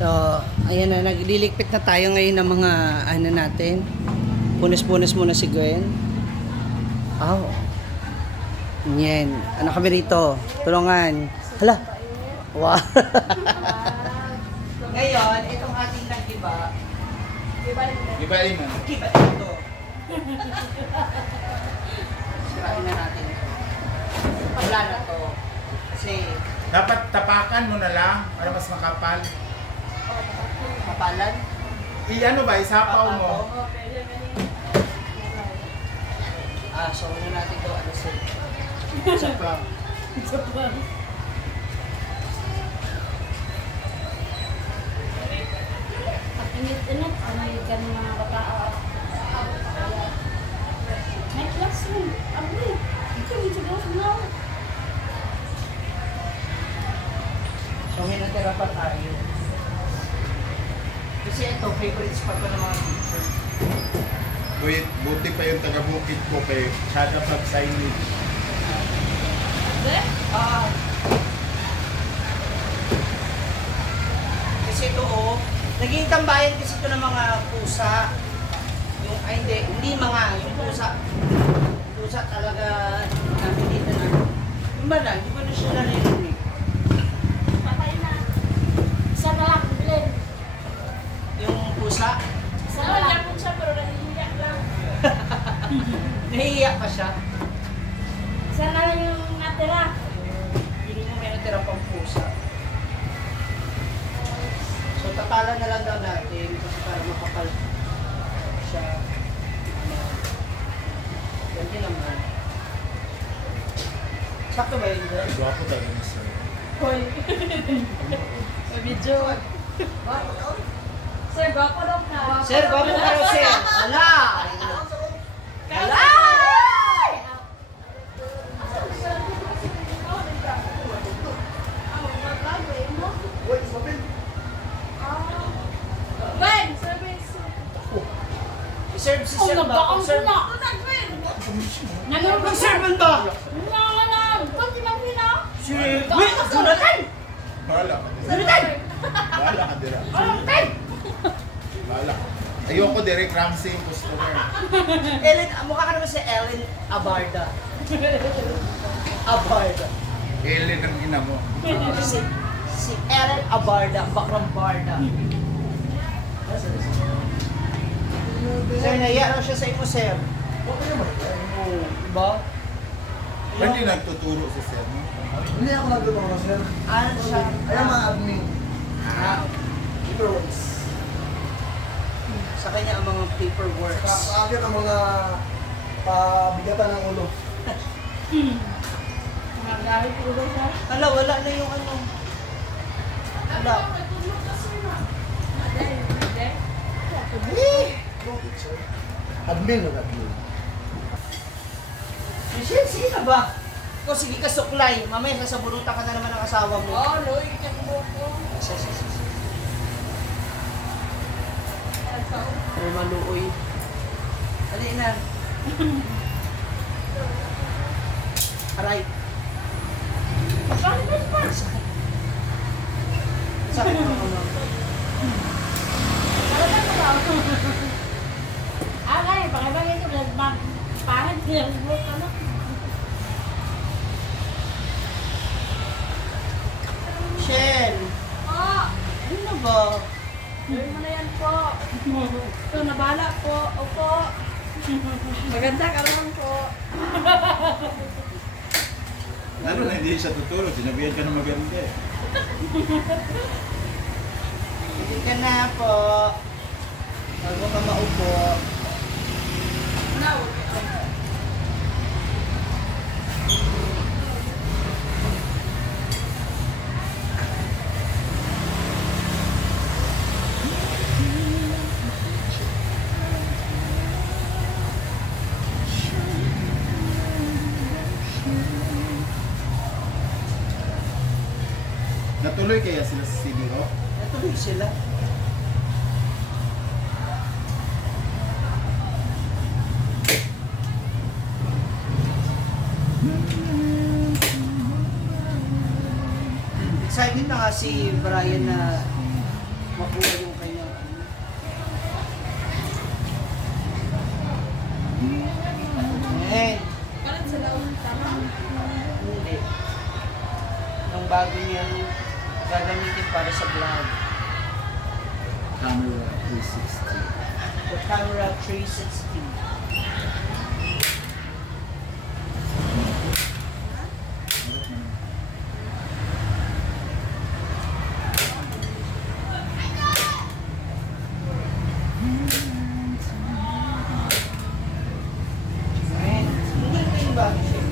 So, ayan na, nagliligpit na tayo ngayon ng mga ano natin. Punas-punas muna si Gwen. Oh. Yan. Ano kami rito? Tulungan. Hala. Wow. Ngayon, itong ating nag-iba. Iba rin man. Iba ito. Sirain na natin ito. Wala na to. Kasi Dapat tapakan mo na lang para mas makapal. kapalan. Ano ba, isapaw mo. So ano natin to, ano sa prom. Init-init, may ganun mga katao. May classroom. Abli, ito yung siguro na. So may natira pa tayo. Kasi ito, favorite spot ko ng mga teacher. Buti pa yung taga-bukid ko kay Chada Pag Signage. Ah. Kasi ito naging tambayan kasi ito ng mga pusa. Yung, ay hindi mga, yung pusa. Pusa talaga namin dito na. Yung ba na, hindi ko na siya naririnig. Patay na. Isa na lang, bilhin. Yung pusa, Isa na lang. Yapon siya, pero nahihiyak lang. nahihiya pa siya. Isa na lang yung natira. Yun yung may natira pang pusa. So tapalan na lang daw natin kasi para makapal siya. Ganti naman. Sakto ba yun? Dre? Gwapo talaga ni sir. Hoy. May video. Sir, gwapo daw na. Sir, gwapo ka raw, sir. Wala! Wala! Ben, service. Iserve si Oh, sir ba? nagbaon ko Sir, na. Nanonood ang servant ba? Nanganganag. Ba't di lang pina? Sir, wait! Sunatan! Bahala ka dira. Sunatan! Bahala ka dira. Sunatan! Bahala ka. Ayoko direct Ramsey yung customer. Ellen, mukha ka naman si Ellen Abarda. Abarda. Ellen ang ina mo. Si Ellen Abarda, Bakram Barda. Sir, naiya raw siya sa imo, sir. Oo, diba? Ba't di nagtuturo si sir mo? Hindi ako nagtuturo, sir. Ano siya? Ayan mga admin. Ah, Paperworks. sa kanya ang mga paperworks. Sa akin ang mga pabigatan ng ulo. Mga gamit ko daw siya. Hala, wala na yung ano. Wala. Admin ng admin. Michelle, sige na ba? Ikaw, sige ka suklay. Mamaya sasabunutan ka na naman ng asawa mo. Oh, Loy, kaya ko. Sige. Ay, maluoy. Dali na. Aray. Bakit pa? Sakit mo naman. Alay, pakibagay ko lang parang pinag-book ka na. Michelle, Oh, ano na ba? gawin mo na yan po. Ito, nabala po. Opo. Maganda ka naman po. Lalo na hindi siya tuturo. Sinabihan ka na maganda eh. Hindi ka na po. Bago ka maupo. Natuloy kaya sila sa CDO? Natuloy sila. Excited na nga si Brian na vlog. Camera 360. The camera 360. Hindi ko yung bago siya.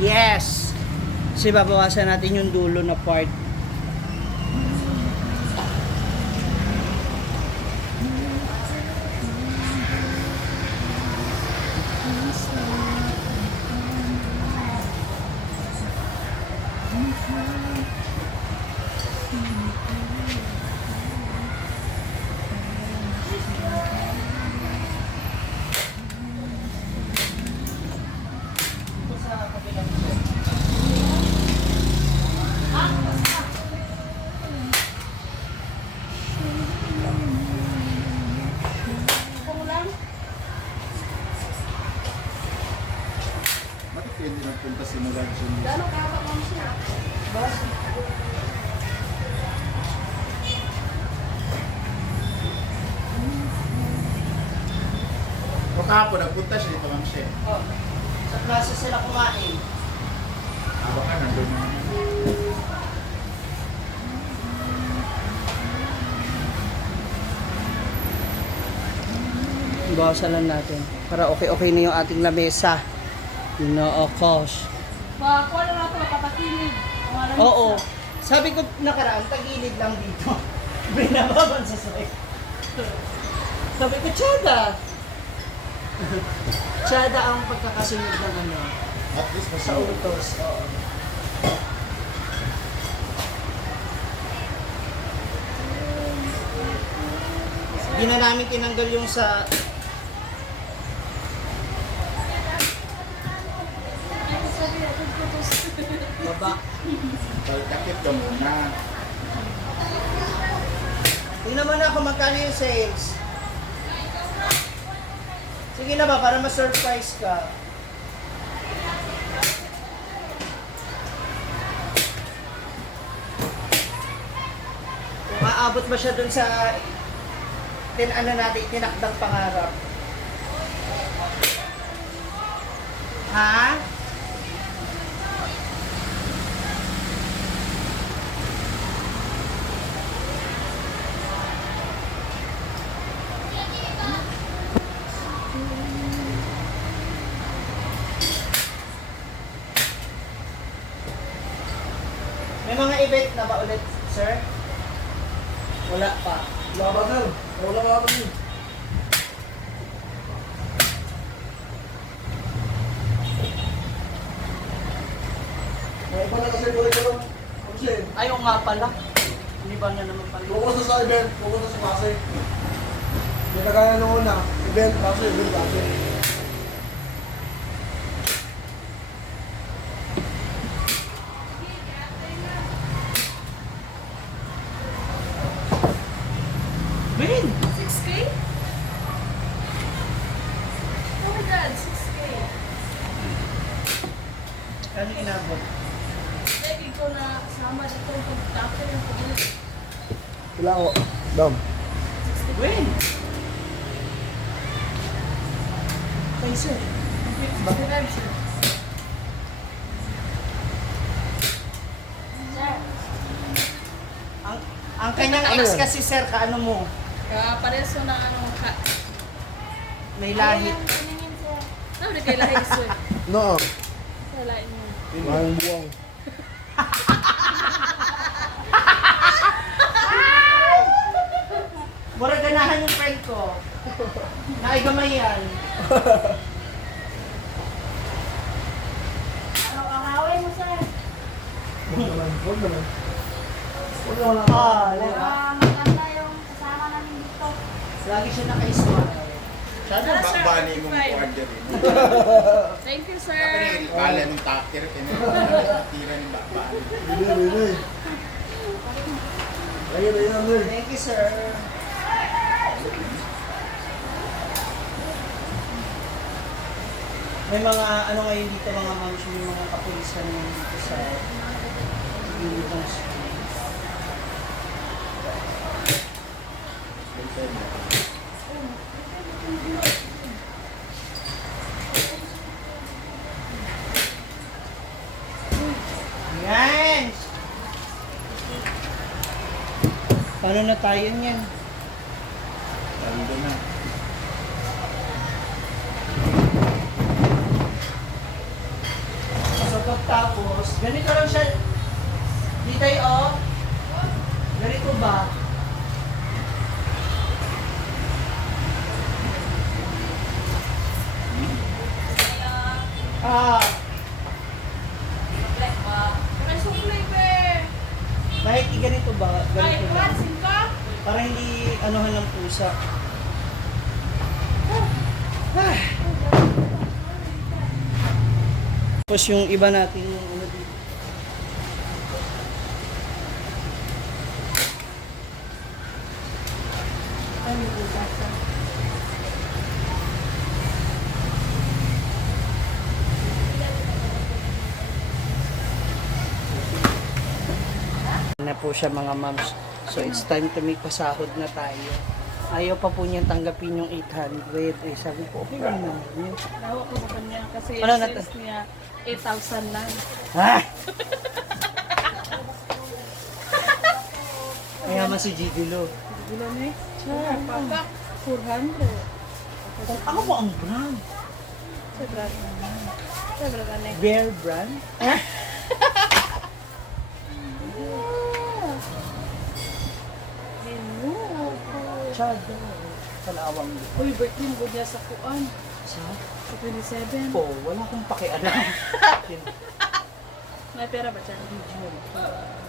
Yes! Kasi babawasan natin yung dulo na part. Ito sa kabilang set. Kumulang? Bakit hindi nagpunta si Mulan siya? Gano'ng kahaba ma'am siya? Bas? O kahapon, nagpunta siya dito, ma'am siya. Oh. Sa klase sila kumain. Baka nandun na naman. Bawasan lang natin. Para okay na yung ating lamesa. Ginoo kosh. Kuha na natin, papakinig. Oo. Sabi ko nakaraan, tagilid lang dito. Binababan sa side. Sabi ko, Chada. Chada ang pagkakasunod ng ano. At least Sa masawag. utos. Oo. Hindi na namin tinanggal yung sa baba. Takip ka muna. Tingnan mo na kung magkano yung sales. Sige na ba, para ma-surprise ka. Kung aabot ba siya dun sa ano natin, tinakdang pangarap. Ha? May mga event na ba ulit, sir? Wala pa. Wala ba sir? Wala ba kami? May iba na kasi buhay ko lang. Kasi, Ayaw nga pala. Hindi ba na naman pala? focus na sa event, focus na sa klase. Hindi na kaya nung una. Event, klase, event, klase. Ben! 6K? Oh my God, 6K. Ano inabot? Lagi ko na sama dito pag-doctor yung pag-ulit. Wala ko. Dam. Ben! Kay sir. 65 siya. Sir, Ang kanyang Ano ex yun? kasi sir, kaano mo? kapareso na ano ka. May lahi. Paningin sir. Ano na kay lahi sir? No. Sa lahi mo. Maraming buwang. Mura ganahan yung friend ko. Naigamay yan. Ano ahawin mo sir? Huwag naman. Huwag naman. Huwag naman ako. Diba? Maganda yung kasama namin dito. Lagi siya naka-smile. Sana Tara, sir. bali mong Fine. order rin. Thank you Kaya sir. kala nung takir, tinatira ng bali. Bili, bili. Ayun, ayun, ayun. Thank you, sir. May mga ano ngayon dito mga ma'am, yung mga kapulisan ngayon dito sa gilid ng school. Yan! Paano na tayo niyan? Tanda na. So pagtapos, ganito lang siya. Di tayo, oh. Ganito ba? Ah, May suklay, be. kahit ganito ba? Ay, Ganito lang. pansin ka? Para hindi anuhan ng pusa. Ah. Tapos yung iba natin yung ano dito. Ay, may bugasa. Na po siya mga moms. So it's time to make pasahod na tayo. Ayaw pa po niyang tanggapin yung 800. Eh, sabi ko, okay lang naman yun. Nawa ko sa kanya kasi Ano yung na sales niya 8,000 lang. Ha? Kaya man si Gigolo. Gulo ni? Char, papa. 400. Ako po ang brand. Sobra ka. Sobra ka na. Bear brand? Chad. Kalawang yun. Uy, birthday mo niya sa kuan. Sa? Sa 27. Po, wala akong pakialam. May pera ba siya?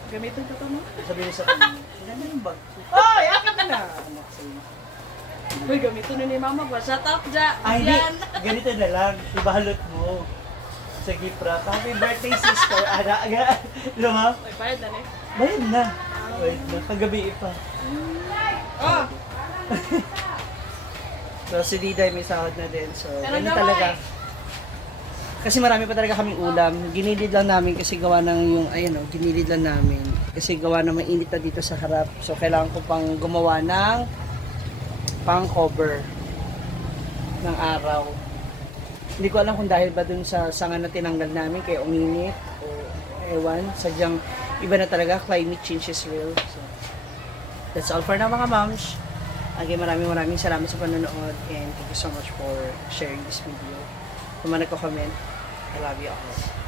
Gamitin ko to, no? Sabi niya sa kanya, "Ilan na yung bag ko?" Ay, akin na na! Ano, sabi niya. Uy, gamitin na ni mama ba? Shut up, ja. Ay, hindi. Yan. Ganito na lang. Ibalot mo. Sa gipra. Happy birthday, sister. Ana, aga. Diba, ma'am? Uy, bayad na ni. Bayad na. Wait na. Kagabi pa. Oh! So, si Diday may sahod na din. So, Pero ganun naman. talaga. Kasi marami pa talaga kaming ulam. Ginilid lang namin kasi gawa ng yung, ayun o, ginilid lang namin. Kasi gawa na mainit na dito sa harap. So, kailangan ko pang gumawa ng pang-cover ng araw. Hindi ko alam kung dahil ba dun sa sanga na tinanggal namin kaya uminit o ewan. Sadyang iba na talaga, climate change is real. So, that's all for now mga moms. Again, maraming salamat sa panonood and thank you so much for sharing this video. Kung man nagko-comment, I love you all.